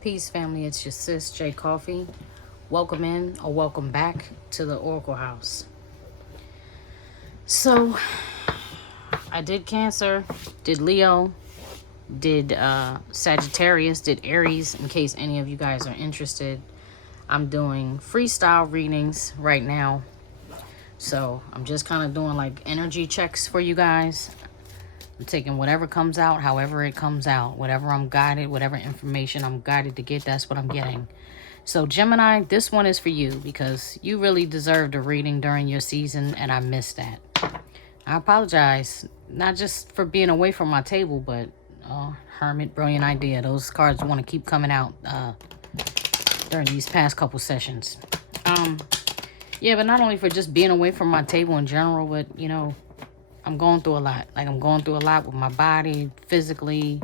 Peace, family. It's your sis, j.coffee. Welcome in or welcome back to the Oracle House. So, I did Cancer, did Leo, did Sagittarius, did Aries, in case any of you guys are interested. I'm doing freestyle readings right now. So, I'm just kind of doing like energy checks for you guys. I'm taking whatever comes out, however it comes out. Whatever I'm guided, whatever information I'm guided to get, that's what I'm getting. So Gemini, this one is for you because you really deserved a reading during your season and I missed that. I apologize, not just for being away from my table, but Hermit, brilliant idea. Those cards want to keep coming out during these past couple sessions. Yeah, but not only for just being away from my table in general, but you know, I'm going through a lot. Like, I'm going through a lot with my body, physically,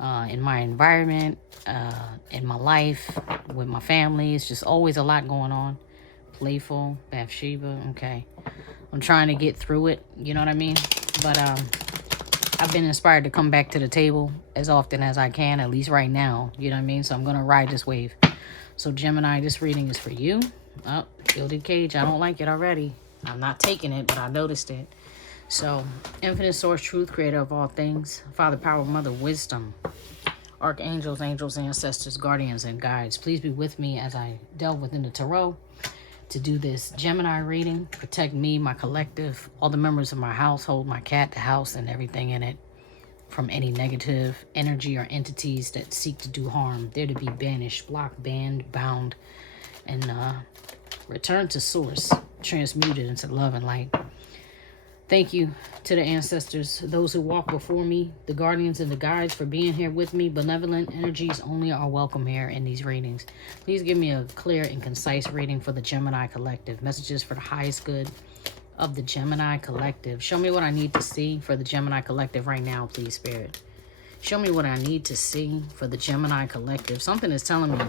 in my environment, in my life, with my family. It's just always a lot going on. Playful, Bathsheba, okay. I'm trying to get through it, you know what I mean? But I've been inspired to come back to the table as often as I can, at least right now, you know what I mean? So I'm going to ride this wave. So Gemini, this reading is for you. Oh, gilded cage, I don't like it already. I'm not taking it, but I noticed it. So, infinite source, truth, creator of all things, Father, power, mother, wisdom, archangels, angels, ancestors, guardians, and guides. Please be with me as I delve within the tarot to do this Gemini reading. Protect me, my collective, all the members of my household, my cat, the house, and everything in it from any negative energy or entities that seek to do harm. They're to be banished, blocked, banned, bound, and returned to source, transmuted into love and light. Thank you to the ancestors, those who walk before me, the guardians and the guides for being here with me. Benevolent energies only are welcome here in these readings. Please give me a clear and concise reading for the Gemini Collective. Messages for the highest good of the Gemini Collective. Show me what I need to see for the Gemini Collective right now, please, Spirit. Show me what I need to see for the Gemini Collective. Something is telling me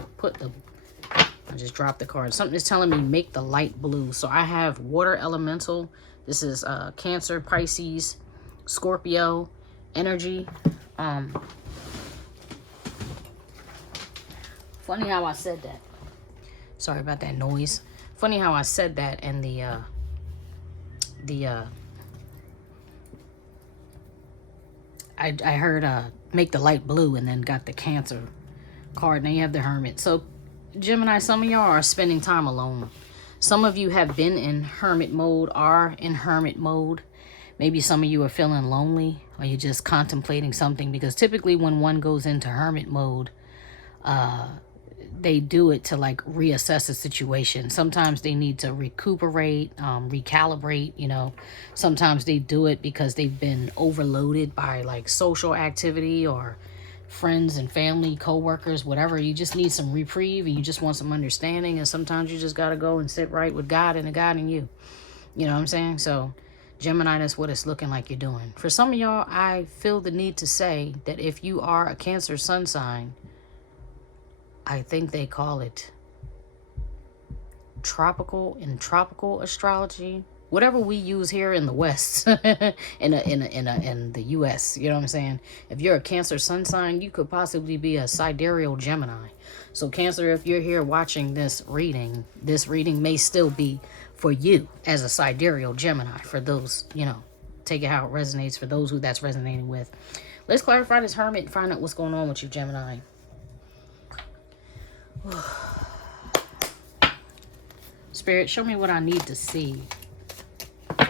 I just dropped the card. Something is telling me make the light blue. So I have water elemental. This is Cancer, Pisces, Scorpio energy. Funny how I said that. Sorry about that noise. Funny how I said that, and I heard make the light blue and then got the Cancer card. Now you have the Hermit. So Gemini, some of y'all are spending time alone. Some of you have been in hermit mode, are in hermit mode. Maybe some of you are feeling lonely, or you're just contemplating something, because typically when one goes into hermit mode, they do it to like reassess a situation. Sometimes they need to recuperate, recalibrate, you know. Sometimes they do it because they've been overloaded by like social activity or friends and family, co-workers, whatever. You just need some reprieve and you just want some understanding, and sometimes you just got to go and sit right with God and the God in you. You know what I'm saying? So Gemini, that's what it's looking like you're doing. For some of y'all, I feel the need to say that if you are a Cancer sun sign, I think they call it tropical astrology, whatever we use here in the West, in the U.S. You know what I'm saying? If you're a Cancer sun sign, you could possibly be a sidereal Gemini. So Cancer, if you're here watching this reading may still be for you as a sidereal Gemini. For those, you know, take it how it resonates. For those who that's resonating with, let's clarify this Hermit and find out what's going on with you, Gemini. Spirit, show me what I need to see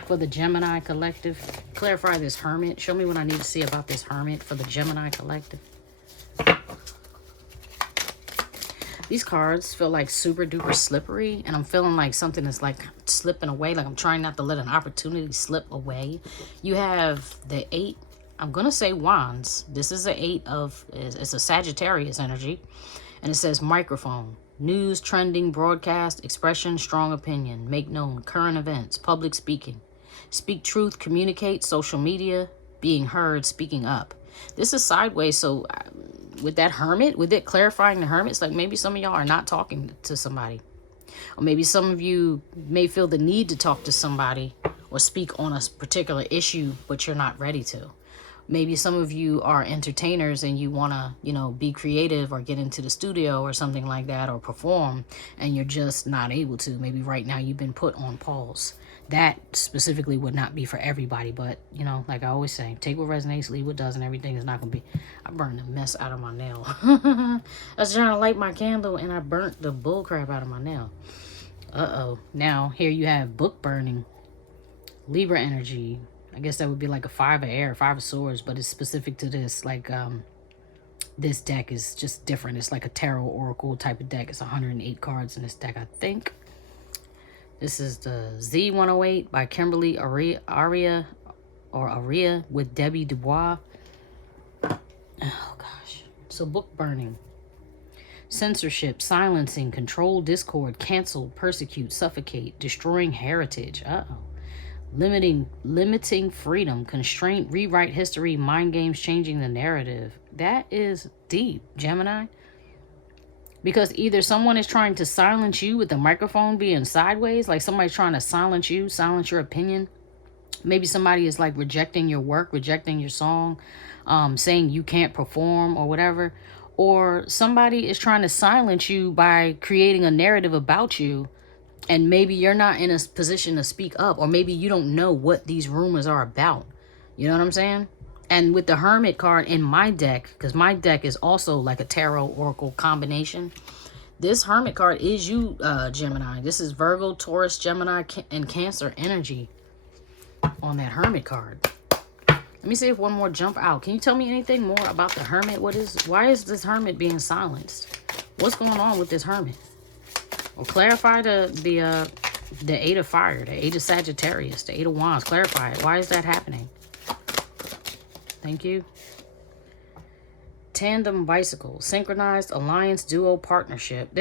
for the Gemini Collective. Clarify this Hermit. Show me what I need to see about this Hermit for the Gemini Collective. These cards feel like super duper slippery, and I'm feeling like something is like slipping away. Like I'm trying not to let an opportunity slip away. You have the 8, I'm going to say wands. This is the 8 of, it's a Sagittarius energy. And it says microphone, news, trending, broadcast, expression, strong opinion, make known, current events, public speaking, speak truth, communicate, social media, being heard, speaking up. This is sideways. So with that Hermit, with it clarifying the Hermit, it's like maybe some of y'all are not talking to somebody. Or maybe some of you may feel the need to talk to somebody or speak on a particular issue, but you're not ready to. Maybe some of you are entertainers and you want to, you know, be creative or get into the studio or something like that, or perform, and you're just not able to. Maybe right now you've been put on pause. That specifically would not be for everybody, but, you know, like I always say, take what resonates, leave what doesn't. Everything is not going to be... I burned the mess out of my nail. I was trying to light my candle and I burnt the bull crap out of my nail. Uh-oh. Now, here you have book burning. Libra energy. I guess that would be like a 5 of air, 5 of swords, but it's specific to this. Like, this deck is just different. It's like a tarot oracle type of deck. It's 108 cards in this deck, I think. This is the Z108 by Kimberly Aria with Debbie Dubois. Oh, gosh. So, book burning. Censorship, silencing, control, discord, cancel, persecute, suffocate, destroying heritage. Uh-oh. Limiting freedom, constraint, rewrite history, mind games, changing the narrative. That is deep, Gemini. Because either someone is trying to silence you with the microphone being sideways, like somebody's trying to silence you, silence your opinion. Maybe somebody is like rejecting your work, rejecting your song, saying you can't perform or whatever. Or somebody is trying to silence you by creating a narrative about you. And maybe you're not in a position to speak up, or maybe you don't know what these rumors are about. You know what I'm saying? And with the Hermit card in my deck, because my deck is also like a tarot oracle combination, this Hermit card is you, Gemini. This is Virgo, Taurus, Gemini, and Cancer energy on that Hermit card. Let me see if one more jump out. Can you tell me anything more about the Hermit? Why is this Hermit being silenced? What's going on with this Hermit? Well, clarify the 8 of fire, the 8 of Sagittarius, the 8 of wands. Clarify it. Why is that happening? Thank you. Tandem bicycle, synchronized alliance, duo, partnership.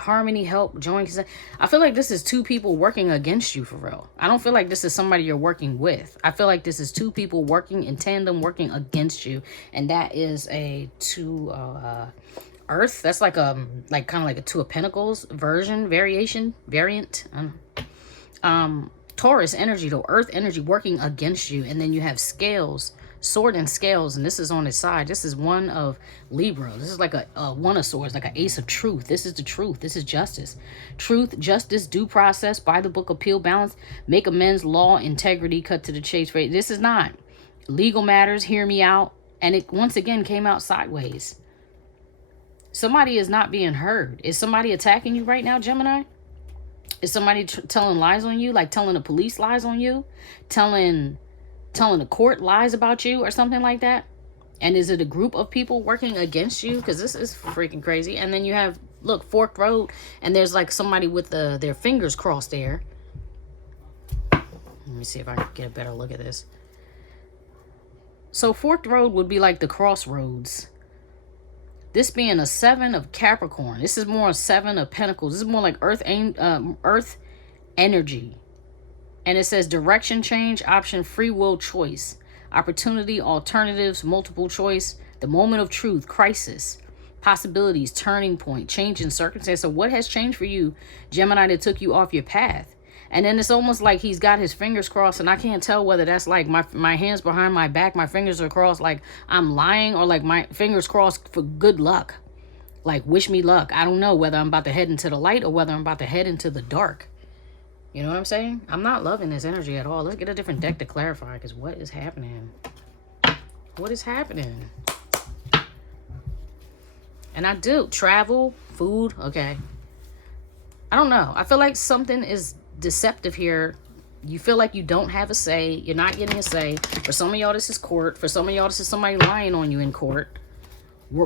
Harmony, help, join. I feel like this is 2 people working against you for real. I don't feel like this is somebody you're working with. I feel like this is 2 people working in tandem, working against you. And that is a 2... Earth. That's like kind of like a 2 of Pentacles variant. Taurus energy, though, Earth energy working against you. And then you have scales, sword and scales, and this is on his side. This is 1 of Libra. This is like a 1 of swords, like an ace of truth. This is the truth. This is justice. Truth, justice, due process, by the book, appeal, balance, make amends, law, integrity, cut to the chase. This is not legal matters, hear me out. And it once again came out sideways. Somebody is not being heard. Is somebody attacking you right now, Gemini? Is somebody telling lies on you? Like telling the police lies on you? Telling the court lies about you or something like that? And is it a group of people working against you? Because this is freaking crazy. And then you have, look, forked road. And there's like somebody with their fingers crossed there. Let me see if I can get a better look at this. So forked road would be like the crossroads. This being a 7 of Capricorn. This is more a 7 of Pentacles. This is more like earth energy. And it says direction change, option, free will choice, opportunity, alternatives, multiple choice, the moment of truth, crisis, possibilities, turning point, change in circumstance. So what has changed for you, Gemini, that took you off your path? And then it's almost like he's got his fingers crossed, and I can't tell whether that's like my hands behind my back, my fingers are crossed like I'm lying, or like my fingers crossed for good luck. Like, wish me luck. I don't know whether I'm about to head into the light or whether I'm about to head into the dark. You know what I'm saying? I'm not loving this energy at all. Let's get a different deck to clarify, because what is happening? What is happening? And I do. Travel, food, okay. I don't know. I feel like something is deceptive here. You feel like you don't have a say. You're not getting a say. For some of y'all, this is court. For some of y'all, this is somebody lying on you in court.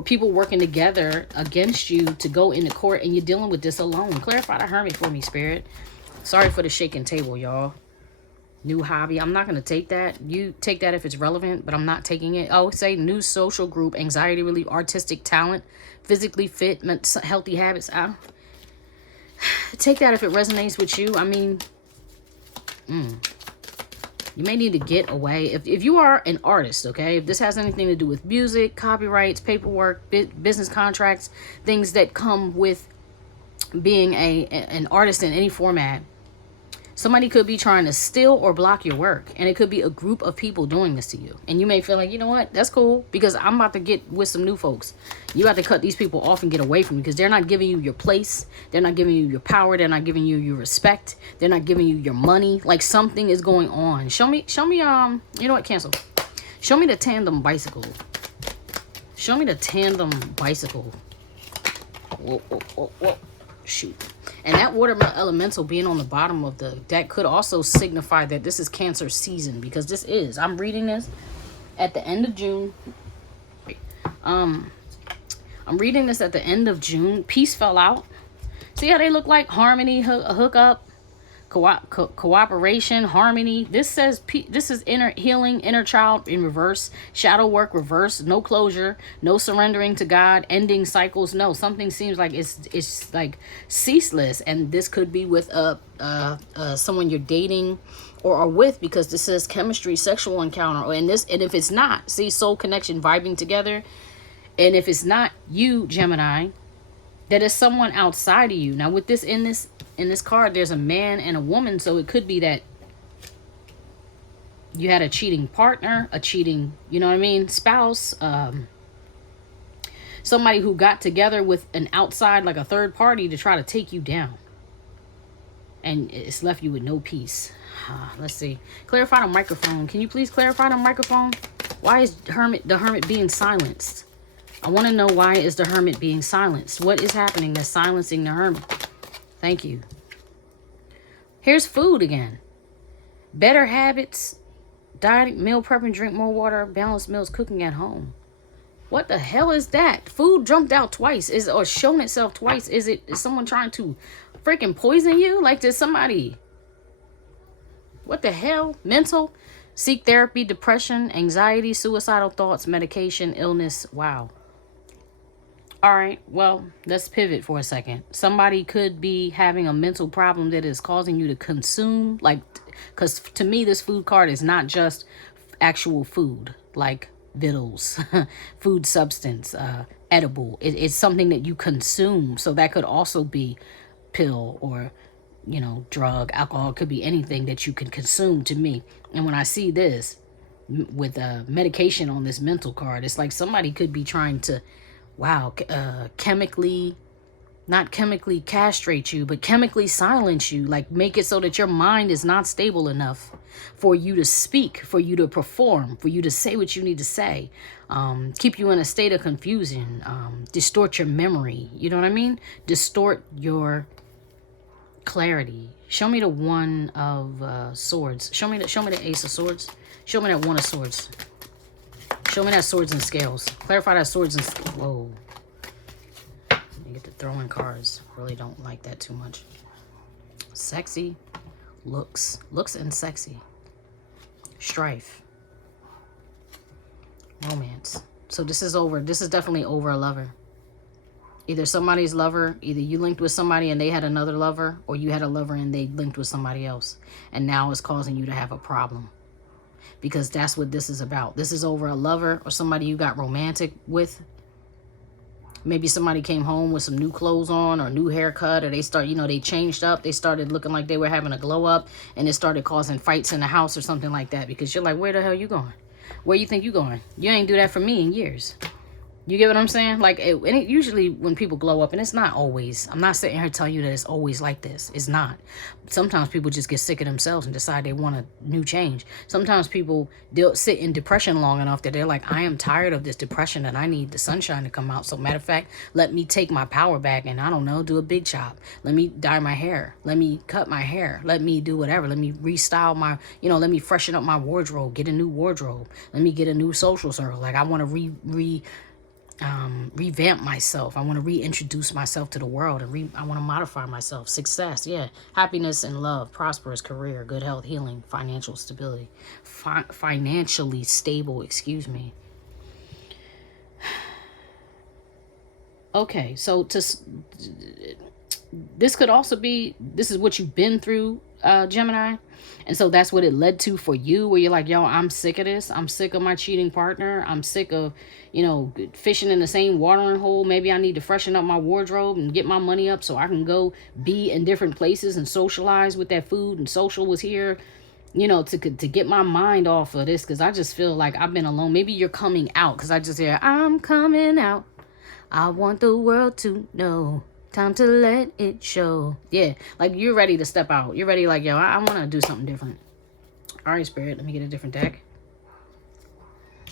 People working together against you to go into court, and you're dealing with this alone. Clarify the Hermit for me, Spirit. Sorry for the shaking table, y'all. New hobby. I'm not going to take that. You take that if it's relevant, but I'm not taking it. Oh, say new social group, anxiety relief, artistic talent, physically fit, healthy habits. Take that if it resonates with you. I mean, you may need to get away. If you are an artist, okay, if this has anything to do with music, copyrights, paperwork, business contracts, things that come with being an artist in any format, Somebody could be trying to steal or block your work. And it could be a group of people doing this to you. And you may feel like, you know what? That's cool. Because I'm about to get with some new folks. You have to cut these people off and get away from them. Because they're not giving you your place. They're not giving you your power. They're not giving you your respect. They're not giving you your money. Like something is going on. Show me, you know what? Cancel. Show me the tandem bicycle. Show me the tandem bicycle. Whoa, whoa, whoa, whoa. Shoot. And that water elemental being on the bottom of the deck could also signify that this is Cancer season, because this is. I'm reading this at the end of June. I'm reading this at the end of June. Peace fell out. See how they look like? Harmony, hookup, cooperation, harmony. This says this is inner healing, inner child in reverse, shadow work reverse, no closure, no surrendering to God, ending cycles. No, something seems like it's like ceaseless, and this could be with someone you're dating or are with, because this says chemistry, sexual encounter, and if it's not, see, soul connection, vibing together, and if it's not you, Gemini, that is someone outside of you. Now with this in this card, there's a man and a woman, so it could be that you had a cheating partner, a cheating, you know what I mean, spouse, somebody who got together with an outside, like a third party, to try to take you down, and it's left you with no peace. Let's see. Clarify the microphone. Can you please clarify the microphone? Why is the hermit being silenced? I want to know, why is the hermit being silenced? What is happening that's silencing the hermit? Thank you. Here's food again. Better habits, diet, meal prepping, drink more water, balanced meals, cooking at home. What the hell is that? Food jumped out twice, or shown itself twice. Is someone trying to freaking poison you? Like, did somebody? What the hell? Mental, seek therapy, depression, anxiety, suicidal thoughts, medication, illness. Wow. All right, well, let's pivot for a second. Somebody could be having a mental problem that is causing you to consume, like, because to me, this food card is not just actual food, like vittles, food substance, edible. It's something that you consume. So that could also be pill or, you know, drug, alcohol. It could be anything that you can consume, to me. And when I see this with medication on this mental card, it's like somebody could be trying to, wow, not chemically castrate you, but chemically silence you, like make it so that your mind is not stable enough for you to speak, for you to perform, for you to say what you need to say, keep you in a state of confusion, distort your memory, you know what I mean? Distort your clarity. Show me the one of swords. Show me the ace of swords. Show me that one of swords. Show me that swords and scales. Clarify that swords and scales. Whoa. You get to throwing cards. Really don't like that too much. Sexy. Looks and sexy. Strife. Romance. So this is over. This is definitely over a lover. Either somebody's lover, either you linked with somebody and they had another lover, or you had a lover and they linked with somebody else. And now it's causing you to have a problem. Because that's what this is about. This is over a lover or somebody you got romantic with. Maybe somebody came home with some new clothes on or new haircut, or they changed up. They started looking like they were having a glow up, and it started causing fights in the house or something like that, because you're like, where the hell you going? Where you think you going? You ain't do that for me in years. You get what I'm saying? Like, it usually when people glow up, and it's not always, I'm not sitting here telling you that it's always like this. It's not. Sometimes people just get sick of themselves and decide they want a new change. Sometimes they'll sit in depression long enough that they're like, I am tired of this depression and I need the sunshine to come out. So matter of fact, let me take my power back and, I don't know, do a big chop. Let me dye my hair. Let me cut my hair. Let me do whatever. Let me restyle my, let me freshen up my wardrobe, get a new wardrobe. Let me get a new social circle. Like, I want to revamp myself. I want to reintroduce myself to the world, and I want to modify myself. Success, yeah, happiness and love, prosperous career, good health, healing, financial stability, financially stable, excuse me. Okay, so this could also be, this is what you've been through Gemini. And so that's what it led to for you, where you're like, yo, I'm sick of this. I'm sick of my cheating partner. I'm sick of, you know, fishing in the same watering hole. Maybe I need to freshen up my wardrobe and get my money up so I can go be in different places and socialize with that food. And social was here, you know, to get my mind off of this, because I just feel like I've been alone. Maybe you're coming out, because I just hear, I'm coming out. I want the world to know. Time to let it show. Yeah, like you're ready to step out. You're ready, like, yo, I want to do something different. All right, Spirit, let me get a different deck.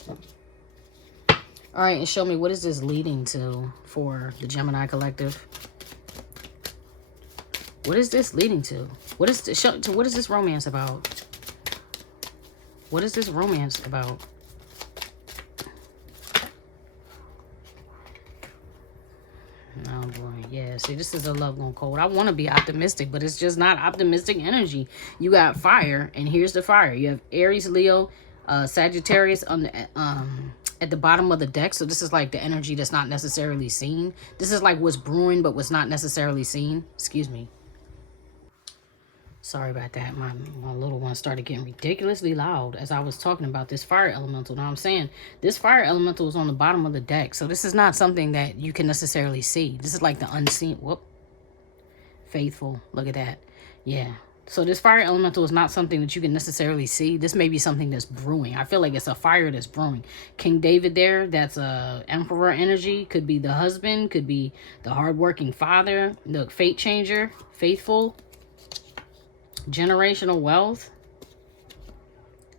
All right, and show me, what is this leading to for the Gemini collective? What is this leading to? What is this, what is this romance about? What is this romance about? Oh boy, yeah. See, this is a love gone cold. I want to be optimistic, but it's just not optimistic energy. You got fire, and here's the fire. You have Aries, Leo, Sagittarius on the at the bottom of the deck. So this is like the energy that's not necessarily seen. This is like what's brewing, but what's not necessarily seen. Excuse me. Sorry about that. My little one started getting ridiculously loud as I was talking about this fire elemental. Now I'm saying this fire elemental is on the bottom of the deck. So this is not something that you can necessarily see. This is like the unseen. Whoop. Faithful. Look at that. Yeah. So this fire elemental is not something that you can necessarily see. This may be something that's brewing. I feel like it's a fire that's brewing. King David there, that's a emperor energy. Could be the husband. Could be the hardworking father. The fate changer. Faithful. Generational wealth,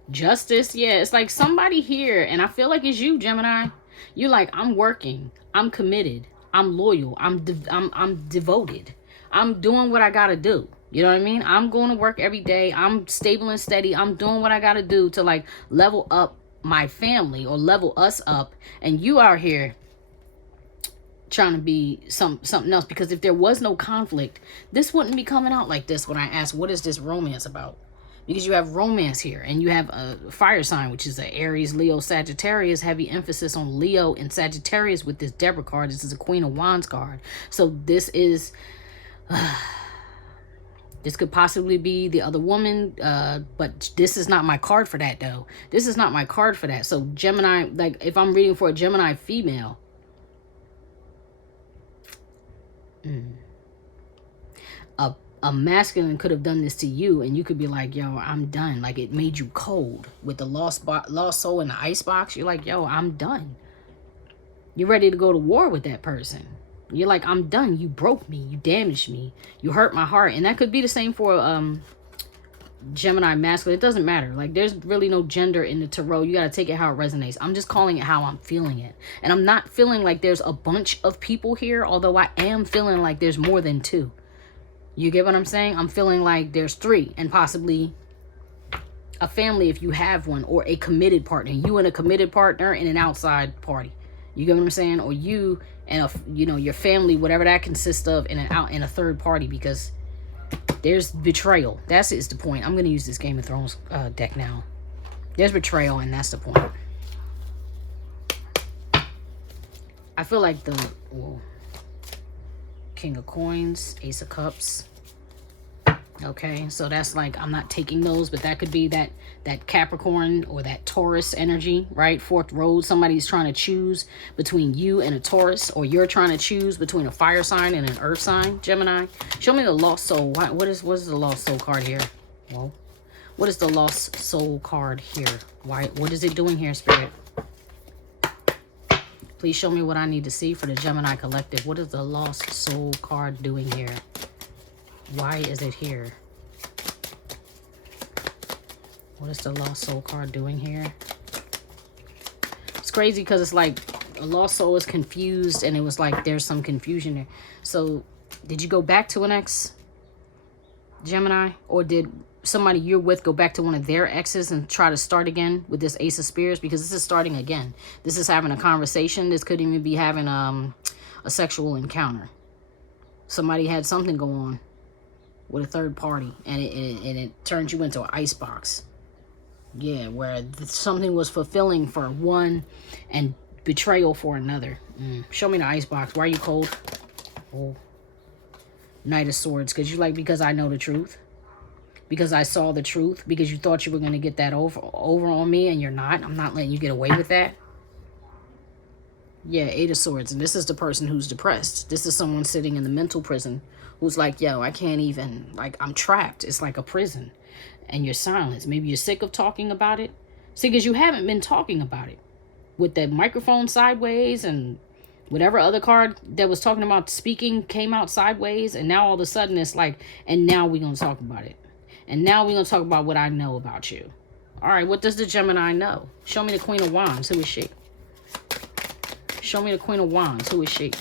justice. Yeah, it's like somebody here, and I feel like it's you, Gemini. You're like, I'm working, I'm committed, I'm loyal, I'm devoted, I'm doing what I gotta do. You know what I mean? I'm going to work every day. I'm stable and steady. I'm doing what I gotta do to like level up my family or level us up. And you are here trying to be something else, because if there was no conflict, this wouldn't be coming out like this when I ask, what is this romance about? Because you have romance here, and you have a fire sign, which is a Aries, Leo, Sagittarius. Heavy emphasis on Leo and Sagittarius with this Deborah card. This is a Queen of Wands card. So this is this could possibly be the other woman, but this is not my card for that, though. This is not my card for that. So Gemini, like if I'm reading for a Gemini female, a masculine could have done this to you, and you could be like, yo, I'm done. Like it made you cold with the lost soul in the icebox. You're like, yo, I'm done. You're ready to go to war with that person. You're like, I'm done. You broke me. You damaged me. You hurt my heart. And that could be the same for Gemini masculine. It doesn't matter. Like there's really no gender in the tarot. You got to take it how it resonates. I'm just calling it how I'm feeling it. And I'm not feeling like there's a bunch of people here, although I am feeling like there's more than two. You get what I'm saying? I'm feeling like there's three, and possibly a family if you have one, or a committed partner. You and a committed partner and an outside party. You get what I'm saying? Or you and your family, whatever that consists of, and a third party, because there's betrayal. That's is the point. I'm going to use this Game of Thrones deck now. There's betrayal, and that's the point. I feel like the King of Coins, Ace of Cups. Okay, so that's like, I'm not taking those, but that could be that Capricorn or that Taurus energy, right? Fourth road, somebody's trying to choose between you and a Taurus, or you're trying to choose between a fire sign and an earth sign, Gemini. Show me the lost soul. What is the lost soul card here? Well, what is the lost soul card here? What is it doing here, Spirit? Please show me what I need to see for the Gemini collective. What is the lost soul card doing here? Why is it here? What is the lost soul card doing here? It's crazy because it's like a lost soul is confused, and it was like there's some confusion there. So did you go back to an ex, Gemini? Or did somebody you're with go back to one of their exes and try to start again with this Ace of Spears? Because this is starting again. This is having a conversation. This could even be having a sexual encounter. Somebody had something go on with a third party, and it turned you into an icebox. Yeah, where something was fulfilling for one and betrayal for another. Show me the icebox. Why are you cold? Oh, Knight of Swords. Because I know the truth. because I saw the truth, because you thought you were going to get that over on me, and you're not. I'm not letting you get away with that. Yeah, 8 of Swords. And this is the person who's depressed. This is someone sitting in the mental prison who's like, yo, I can't even, like, I'm trapped. It's like a prison. And you're silenced. Maybe you're sick of talking about it. See, because you haven't been talking about it. With the microphone sideways and whatever other card that was talking about speaking came out sideways. And now all of a sudden it's like, and now we're going to talk about it. And now we're going to talk about what I know about you. All right, what does the Gemini know? Show me the Queen of Wands. Who is she? Show me the Queen of Wands. Who is she?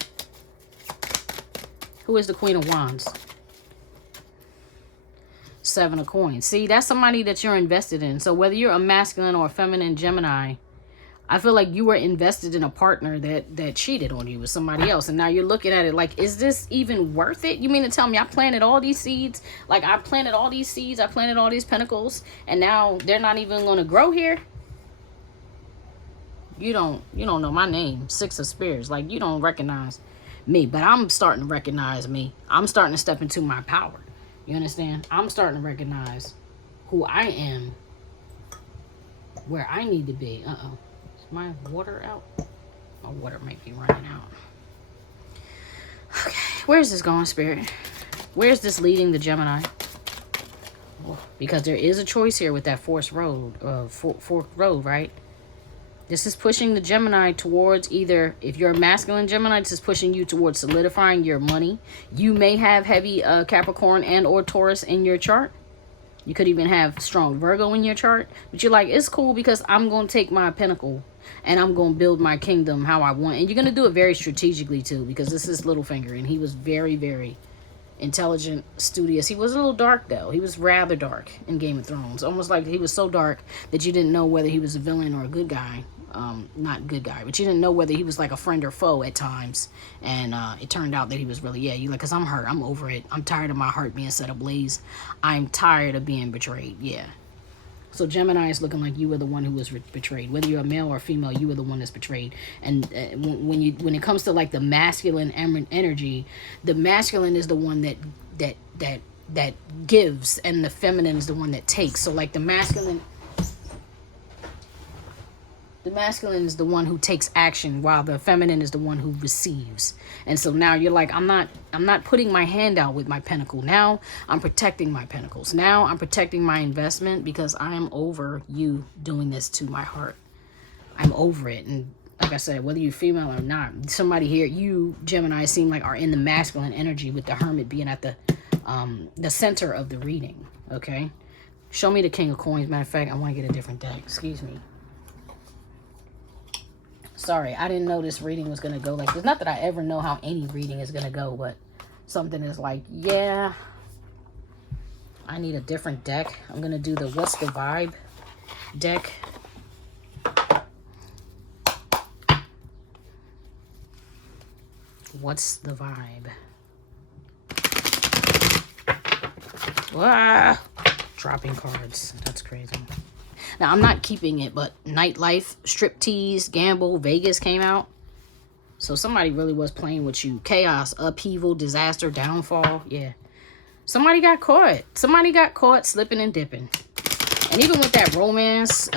Who is the Queen of Wands? 7 of Coins. See, that's somebody that you're invested in. So whether you're a masculine or a feminine Gemini, I feel like you were invested in a partner that cheated on you with somebody else. And now you're looking at it like, is this even worth it? You mean to tell me I planted all these seeds? Like, I planted all these seeds. I planted all these pentacles. And now they're not even going to grow here? You don't know my name. 6 of Spears. Like, you don't recognize me. But I'm starting to recognize me. I'm starting to step into my power. You understand? I'm starting to recognize who I am. Where I need to be. Uh-oh. Is my water out? My water might be running out. Okay. Where's this going, Spirit? Where's this leading the Gemini? Oh, because there is a choice here with that forked road, right? This is pushing the Gemini towards either, if you're a masculine Gemini, this is pushing you towards solidifying your money. You may have heavy Capricorn and or Taurus in your chart. You could even have strong Virgo in your chart. But you're like, it's cool because I'm going to take my pentacle and I'm going to build my kingdom how I want. And you're going to do it very strategically too, because this is Littlefinger. And he was very, very intelligent, studious. He was a little dark though. He was rather dark in Game of Thrones. Almost like he was so dark that you didn't know whether he was a villain or a good guy. Not good guy, but you didn't know whether he was like a friend or foe at times. And it turned out that he was really, yeah, you like, because I'm hurt. I'm over it. I'm tired of my heart being set ablaze. I'm tired of being betrayed. Yeah. So Gemini is looking like you were the one who was betrayed. Whether you're a male or a female, you were the one that's betrayed. And when it comes to like the masculine energy, the masculine is the one that gives, and the feminine is the one that takes. So like the masculine is the one who takes action, while the feminine is the one who receives. And so now you're like, I'm not putting my hand out with my pentacle. Now I'm protecting my pentacles. Now I'm protecting my investment, because I am over you doing this to my heart. I'm over it. And like I said, whether you're female or not, somebody here, you Gemini seem like are in the masculine energy, with the Hermit being at the center of the reading. Okay. Show me the King of Coins. Matter of fact, I want to get a different deck. Excuse me. Sorry, I didn't know this reading was going to go like this. Not that I ever know how any reading is going to go, but something is like, yeah, I need a different deck. I'm going to do the What's the Vibe deck. What's the Vibe? Ah, dropping cards. That's crazy. Now, I'm not keeping it, but nightlife, striptease, gamble, Vegas came out. So somebody really was playing with you. Chaos, upheaval, disaster, downfall. Yeah. Somebody got caught. Somebody got caught slipping and dipping. And even with that romance,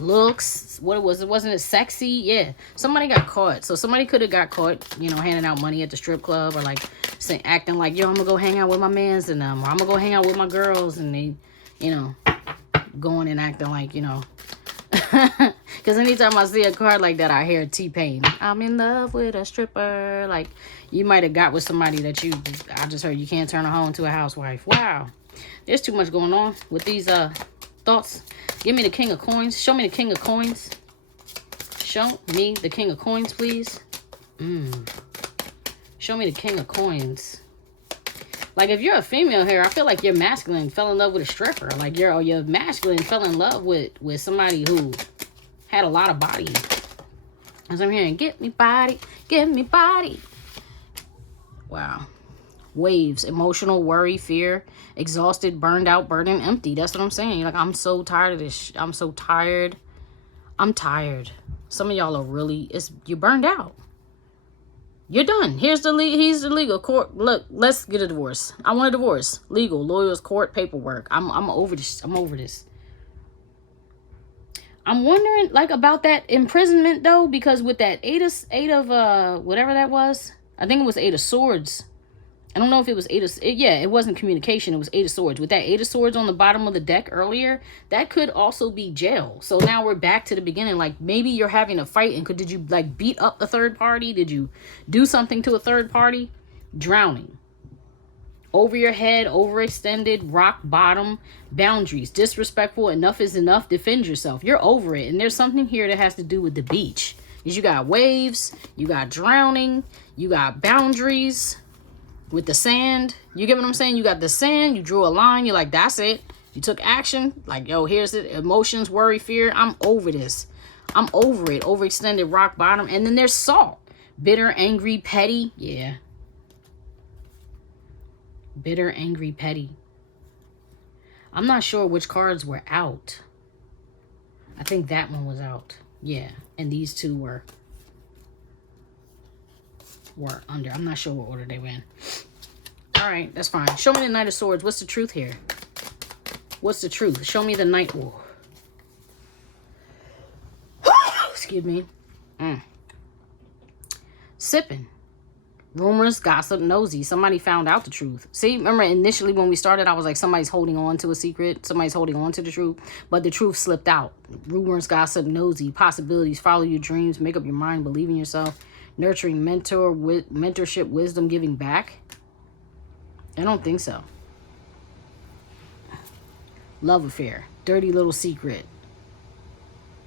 looks, what it was, wasn't it sexy? Yeah. Somebody got caught. So somebody could have got caught, you know, handing out money at the strip club, or like acting like, yo, I'm going to go hang out with my mans and them, or I'm going to go hang out with my girls, and they, you know, going and acting like, you know, because anytime I see a card like that, I hear T-Pain. I'm in love with a stripper. Like, you might have got with somebody that I just heard you can't turn a hoe into a housewife. Wow. There's too much going on with these thoughts. Give me the King of Coins. Show me the King of Coins. Show me the King of Coins, please. Show me the King of Coins. Like, if you're a female here, I feel like your masculine fell in love with a stripper. Like, your masculine fell in love with somebody who had a lot of body. As I'm hearing, get me body, get me body. Wow. Waves, emotional, worry, fear, exhausted, burned out, burdened, empty. That's what I'm saying. Like, I'm so tired of this. I'm so tired. I'm tired. Some of y'all are really, you're burned out. You're done. He's the legal court. Look, let's get a divorce. I want a divorce. Legal, lawyers, court, paperwork. I'm over this. I'm over this. I'm wondering, like, about that imprisonment though, because with that eight of whatever that was, I think it was 8 of swords. I don't know if it was yeah, it wasn't communication. It was 8 of swords. With that 8 of swords on the bottom of the deck earlier, that could also be jail. So now we're back to the beginning. Like, maybe you're having a fight and did you like beat up the third party? Did you do something to a third party? Drowning. Over your head, overextended, rock bottom, boundaries, disrespectful, enough is enough, defend yourself. You're over it. And there's something here that has to do with the beach. Is you got waves, you got drowning, you got boundaries. With the sand, you get what I'm saying? You got the sand, you drew a line, you're like, that's it. You took action, like, yo, here's it. Emotions, worry, fear. I'm over this. I'm over it. Overextended, rock bottom. And then there's salt. Bitter, angry, petty. Yeah. Bitter, angry, petty. I'm not sure which cards were out. I think that one was out. Yeah. And these two were under. I'm not sure what order they were in. All right, that's fine. Show me the Knight of Swords. What's the truth here? What's the truth? Show me the Knight. Excuse me. Sipping. Rumors, gossip, nosy. Somebody found out the truth. See, remember initially when we started, I was like, somebody's holding on to a secret. Somebody's holding on to the truth. But the truth slipped out. Rumors, gossip, nosy. Possibilities. Follow your dreams. Make up your mind. Believe in yourself. Nurturing, mentorship, wisdom, giving back. I don't think so. Love affair. Dirty little secret.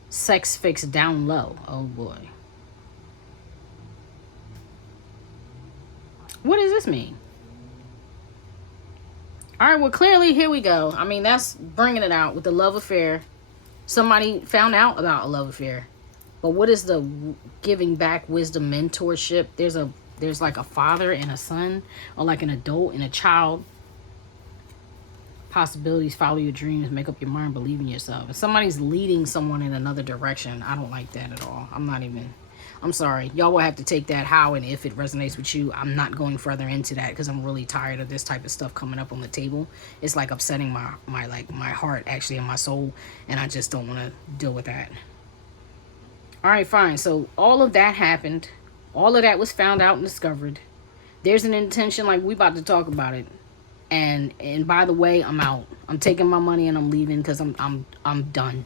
Sex fix down low. Oh boy. What does this mean? All right, well, clearly, here we go. I mean, that's bringing it out with the love affair. Somebody found out about a love affair. But what is the giving back, wisdom, mentorship? There's like a father and a son, or like an adult and a child. Possibilities, follow your dreams, make up your mind, believe in yourself. If somebody's leading someone in another direction, I don't like that at all. I'm sorry. Y'all will have to take that how and if it resonates with you. I'm not going further into that because I'm really tired of this type of stuff coming up on the table. It's like upsetting my heart actually and my soul, and I just don't want to deal with that. All right, fine. So all of that happened. All of that was found out and discovered. There's an intention, like we about to talk about it. And by the way, I'm out. I'm taking my money and I'm leaving because I'm done.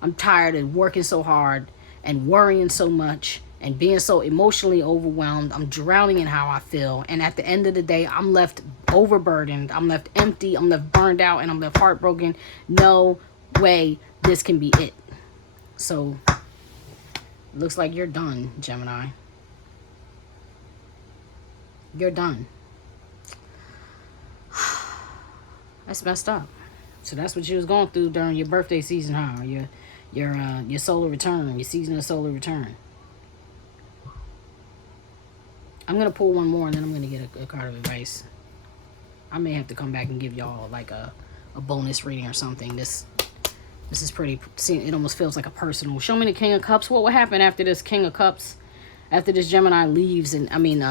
I'm tired of working so hard and worrying so much and being so emotionally overwhelmed. I'm drowning in how I feel. And at the end of the day, I'm left overburdened. I'm left empty. I'm left burned out and I'm left heartbroken. No way this can be it. So looks like you're done, Gemini. You're done. That's messed up. So that's what you was going through during your birthday season, huh? Your solar return, your season of solar return. I'm gonna pull one more and then I'm gonna get a card of advice. I may have to come back and give y'all like a bonus reading or something. This is pretty. See, it almost feels like a personal. Show me the King of Cups. What will happen after this King of Cups? After this Gemini leaves, and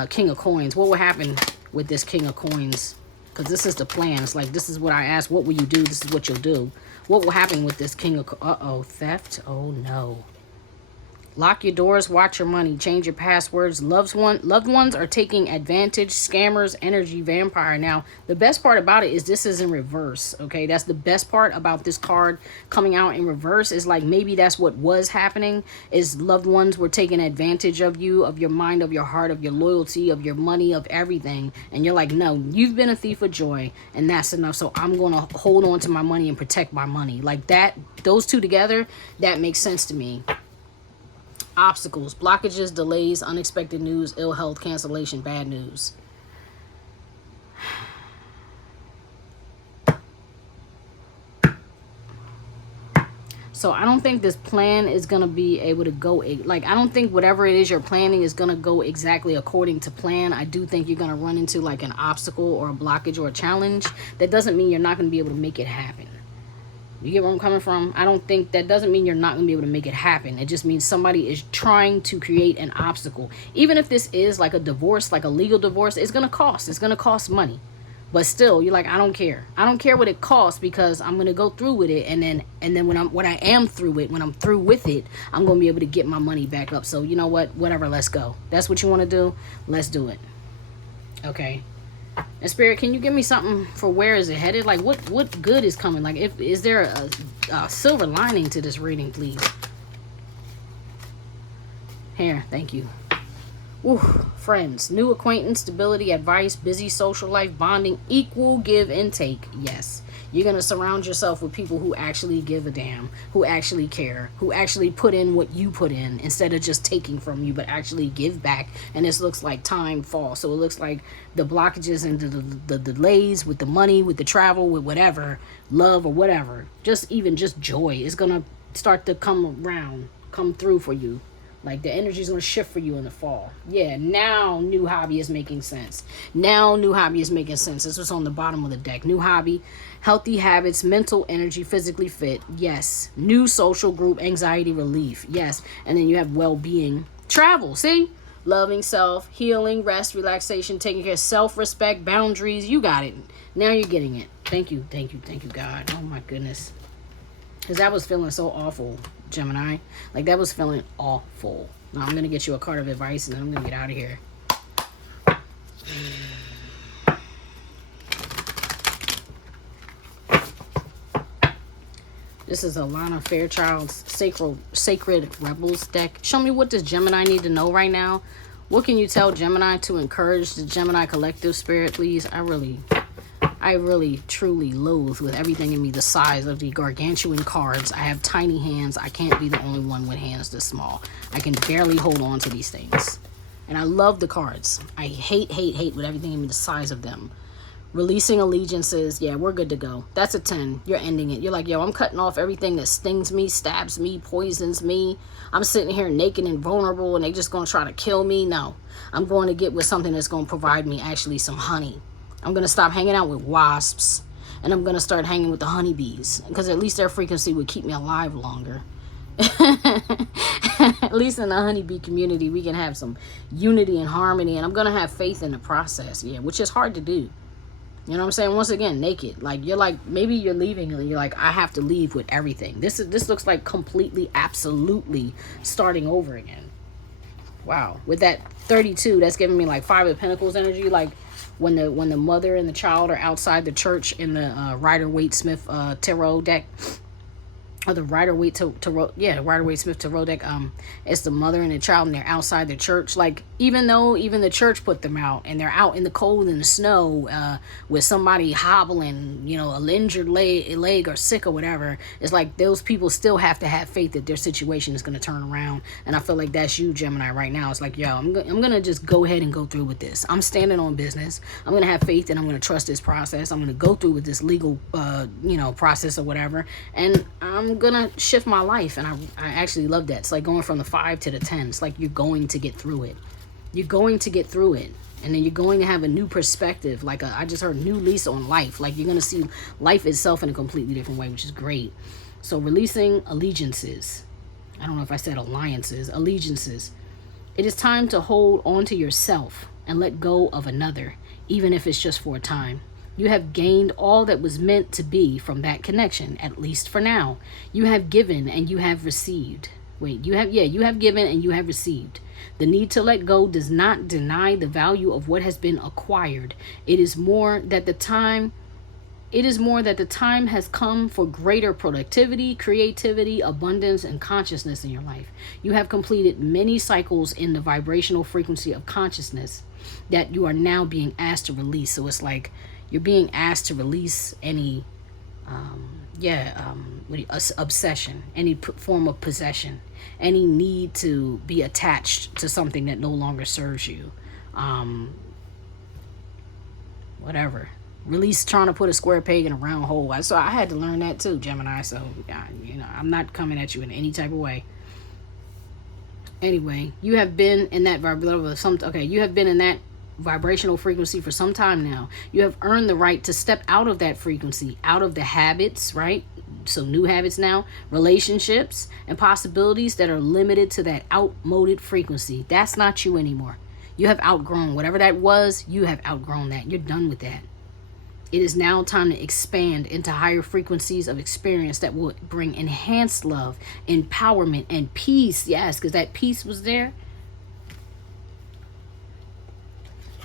King of Coins. What will happen with this King of Coins? Because this is the plan. It's like, this is what I asked. What will you do? This is what you'll do. What will happen with this King of... Uh-oh. Theft? Oh, no. Lock your doors. Watch your money. Change your passwords. Loved ones are taking advantage. Scammers, energy, vampire. Now, the best part about it is this is in reverse, okay? That's the best part about this card coming out in reverse is like maybe that's what was happening is loved ones were taking advantage of you, of your mind, of your heart, of your loyalty, of your money, of everything. And you're like, no, you've been a thief of joy and that's enough. So I'm going to hold on to my money and protect my money. Like that, those two together, that makes sense to me. Obstacles, blockages, delays, unexpected news, ill health, cancellation, bad news. So I don't think this plan is going to be able to go, like, I don't think whatever it is you're planning is going to go exactly according to plan. I do think you're going to run into like an obstacle or a blockage or a challenge. That doesn't mean you're not going to be able to make it happen. You get where I'm coming from? I don't think that doesn't mean you're not going to be able to make it happen. It just means somebody is trying to create an obstacle. Even if this is like a divorce, like a legal divorce, it's going to cost. It's going to cost money. But still, you're like, I don't care. I don't care what it costs, because I'm going to go through with it. And then when I am through it, when I'm through with it, I'm going to be able to get my money back up. So you know what? Whatever, let's go. That's what you want to do. Let's do it. Okay. And Spirit, can you give me something for where is it headed? Like what good is coming? Like, is there a silver lining to this reading, please? Here, thank you. Ooh, friends, new acquaintance, stability, advice, busy social life, bonding, equal give and take. Yes. You're going to surround yourself with people who actually give a damn, who actually care, who actually put in what you put in instead of just taking from you, but actually give back. And this looks like time falls. So it looks like the blockages and the delays with the money, with the travel, with whatever, love or whatever, just joy is going to start to come through for you. Like the energy is going to shift for you in the fall. Yeah, now new hobby is making sense. This was on the bottom of the deck. New hobby, healthy habits, mental energy, physically fit. Yes. New social group, anxiety relief. Yes. And then you have well-being. Travel. See? Loving self, healing, rest, relaxation, taking care of self-respect, boundaries. You got it. Now you're getting it. Thank you, God. Oh, my goodness. Because that was feeling so awful, Gemini. Like, that was feeling awful. Now, I'm going to get you a card of advice, and then I'm going to get out of here. This is Alana Fairchild's Sacred Rebels deck. Show me, what does Gemini need to know right now? What can you tell Gemini to encourage the Gemini collective, Spirit, please? I really, truly loathe with everything in me the size of the gargantuan cards. I have tiny hands. I can't be the only one with hands this small. I can barely hold on to these things. And I love the cards. I hate with everything in me the size of them. Releasing allegiances. Yeah, we're good to go. That's a 10. You're ending it. You're like, yo, I'm cutting off everything that stings me, stabs me, poisons me. I'm sitting here naked and vulnerable, and they just going to try to kill me. No. I'm going to get with something that's going to provide me actually some honey. I'm going to stop hanging out with wasps, and I'm going to start hanging with the honeybees, because at least their frequency would keep me alive longer. At least in the honeybee community, we can have some unity and harmony, and I'm going to have faith in the process, yeah, which is hard to do. You know what I'm saying? Once again, naked. Like, you're like, maybe you're leaving, and you're like, I have to leave with everything. This looks like completely, absolutely starting over again. Wow. With that 32, that's giving me like 5 of Pentacles energy, like, when the mother and the child are outside the church in the Rider-Waite-Smith tarot deck, or the Rider-Waite-Smith tarot deck, it's the mother and the child, and they're outside the church. Like, even though even the church put them out, and they're out in the cold and the snow, with somebody hobbling, you know, an injured leg or sick or whatever, it's like those people still have to have faith that their situation is going to turn around. And I feel like that's you, Gemini, right now. It's like, yo, I'm going to just go ahead and go through with this. I'm standing on business. I'm going to have faith, and I'm going to trust this process. I'm going to go through with this legal, process or whatever. And I'm gonna shift my life. And I actually love that. It's like going from the 5 to the 10. It's like you're going to get through it. You're going to get through it, and then you're going to have a new perspective. Like I just heard, new lease on life. Like, you're going to see life itself in a completely different way, which is great. So releasing allegiances. I don't know if I said alliances. Allegiances. It is time to hold on to yourself and let go of another, even if it's just for a time. You have gained all that was meant to be from that connection, at least for now. You have given and you have received. You have given and you have received. The need to let go does not deny the value of what has been acquired. It is more that the time has come for greater productivity, creativity, abundance, and consciousness in your life. You have completed many cycles in the vibrational frequency of consciousness that you are now being asked to release. So it's like you're being asked to release any obsession, any form of possession, any need to be attached to something that no longer serves you. Whatever. Release trying to put a square peg in a round hole. So I had to learn that too, Gemini. So, I'm not coming at you in any type of way. Anyway, you have been in that vibrational frequency for some time now. You have earned the right to step out of that frequency, out of the habits, right? So new habits now, relationships and possibilities that are limited to that outmoded frequency. That's not you anymore. You have outgrown whatever that was. You have outgrown that. You're done with that. It is now time to expand into higher frequencies of experience that will bring enhanced love, empowerment, and peace. Yes, because that peace was there.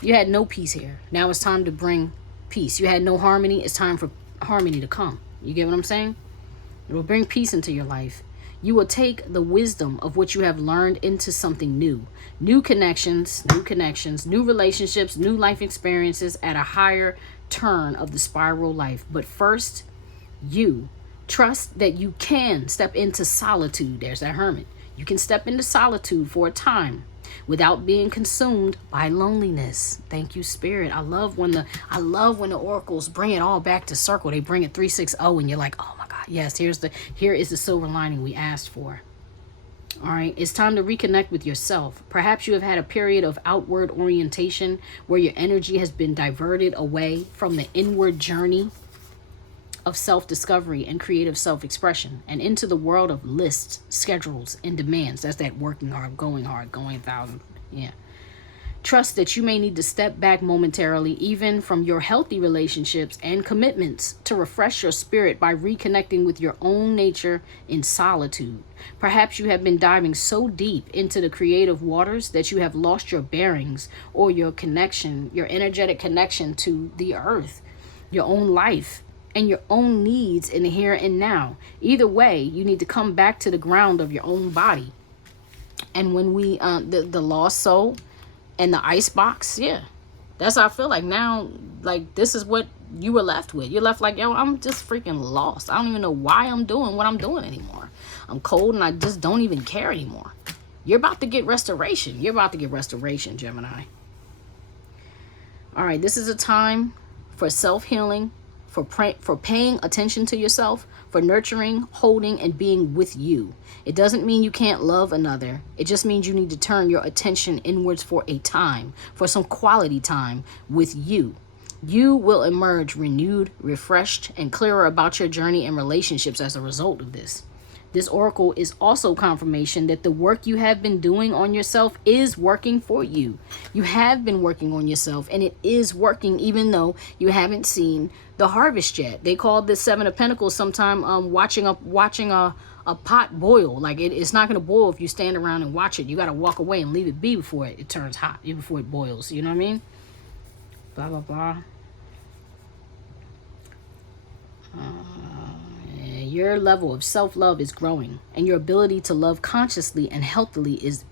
You had no peace here. Now it's time to bring peace. You had no harmony. It's time for harmony to come. You get what I'm saying? It will bring peace into your life. You will take the wisdom of what you have learned into something new. New connections, new relationships, new life experiences at a higher turn of the spiral life. But first, you trust that you can step into solitude. There's that hermit. You can step into solitude for a time without being consumed by loneliness. Thank you, Spirit. I love when the oracles bring it all back to circle. They bring it 360 and you're like, oh my God, yes, here is the silver lining we asked for. All right, it's time to reconnect with yourself. Perhaps you have had a period of outward orientation where your energy has been diverted away from the inward journey of self-discovery and creative self-expression and into the world of lists, schedules, and demands. That's that working hard, going 1,000. Yeah. Trust that you may need to step back momentarily, even from your healthy relationships and commitments, to refresh your spirit by reconnecting with your own nature in solitude. Perhaps you have been diving so deep into the creative waters that you have lost your bearings or your connection, your energetic connection to the earth, your own life, and your own needs in the here and now. Either way, you need to come back to the ground of your own body. And when we, the lost soul and the ice box, yeah, that's how I feel like now. Like, this is what you were left with. You're left like, yo, I'm just freaking lost. I don't even know why I'm doing what I'm doing anymore. I'm cold and I just don't even care anymore. You're about to get restoration. You're about to get restoration, Gemini. All right, this is a time for self-healing, for paying attention to yourself, for nurturing, holding, and being with you. It doesn't mean you can't love another. It just means you need to turn your attention inwards for a time, for some quality time with you. You will emerge renewed, refreshed, and clearer about your journey and relationships as a result of this. This oracle is also confirmation that the work you have been doing on yourself is working for you. You have been working on yourself, and it is working even though you haven't seen the harvest yet. They call this Seven of Pentacles sometime watching a pot boil. Like, it's not going to boil if you stand around and watch it. You got to walk away and leave it be before it turns hot, before it boils. You know what I mean? Blah, blah, blah. Your level of self-love is growing, and your ability to love consciously and healthily is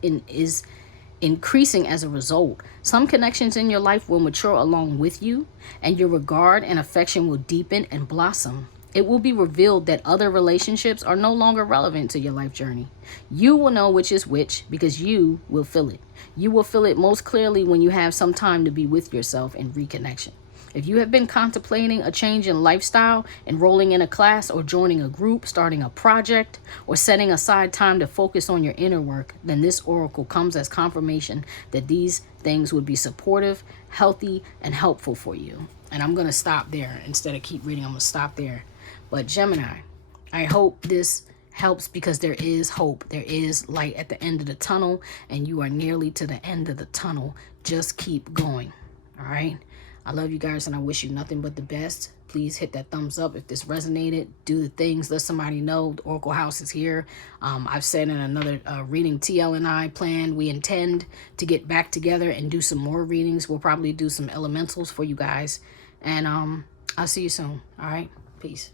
increasing as a result. Some connections in your life will mature along with you, and your regard and affection will deepen and blossom. It will be revealed that other relationships are no longer relevant to your life journey. You will know which is which because you will feel it. You will feel it most clearly when you have some time to be with yourself in reconnection. If you have been contemplating a change in lifestyle, enrolling in a class or joining a group, starting a project, or setting aside time to focus on your inner work, then this oracle comes as confirmation that these things would be supportive, healthy, and helpful for you. And I'm going to stop there. Instead of keep reading, I'm going to stop there. But Gemini, I hope this helps because there is hope. There is light at the end of the tunnel, and you are nearly to the end of the tunnel. Just keep going. All right? I love you guys, and I wish you nothing but the best. Please hit that thumbs up if this resonated. Do the things. Let somebody know the Oracle House is here. I've said in another reading TL and I plan, we intend to get back together and do some more readings. We'll probably do some elementals for you guys. And I'll see you soon. All right? Peace.